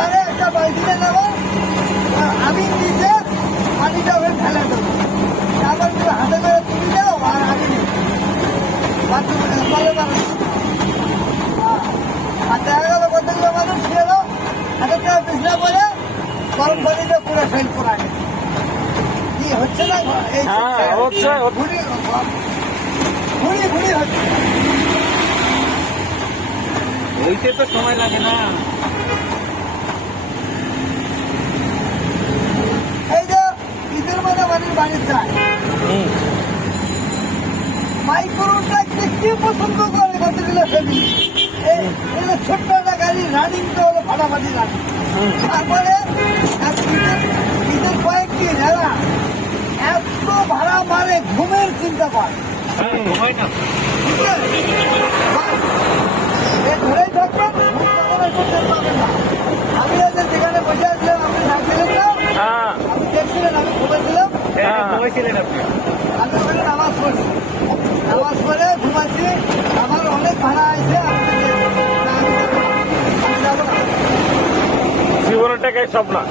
পারে একটা বালতিতে নেবো, আমি নিচে পানিটা ওখানে ফেলে দেবো, তারপর তুমি হাতে করে তুলে দাও আর আমি বলে মানুষ। আর দেখা গেল কতগুলো মানুষ ছিল হাতে টাকা পিছলে পরে গরম পানিতে পুরো ফেল করা গেছে। কি হচ্ছে না এই হচ্ছে ঘুরি ঘুরি ঘুরি হচ্ছে। ওইতে তো সময় লাগে না। এই যে ঈদের মধ্যে মানুষ বাড়ি যায়, মাইক্রোটাকে কি পছন্দ করে কতগুলো ফ্যামিলি, এই ছোট্ট একটা গাড়ি রানিং তো হলো ফাটাফাটি রানিং। তারপরে ঈদের কয়েকটি যারা এত ভাড়া মারে ঘুমের চিন্তা পায়, সময় না। ধরেই থাকবেন, করতে পারবেন না। আমি ওদের যেখানে বসে আসলাম, আপনি থাকছিলেন না, আপনি দেখছিলেন আমি ঘুমেছিলাম, ঘুমাইছিলেন আপনি? আমি ওখানে নামাজ পড়ছি, নামাজ পড়ে ঘুমাচ্ছি। আমার অনেক ভাড়া আছে, আমি যাবো না, জীবনের টাকায় সব না।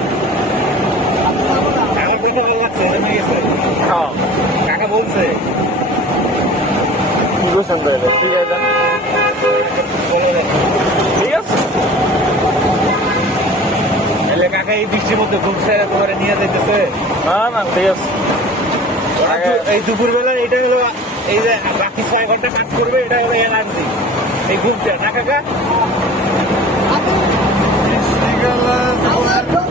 আমি যাবো না। আমার বইটা ভালো লাগছে, জমে গেছে। কাকা বলছে কি বলছেন তাহলে? ঠিক আছে, ঠিক আছে। তাহলে কাকা এই বৃষ্টির মধ্যে ঘুমছে তোমার নিয়ে যেতেছে? না ঠিক আছে। এই দুপুর বেলা এটা হলো, এই যে বাকি 6 ঘন্টা কাজ করবে, এটা হলো এনার্জি, এই ঘুমটা না কাকা?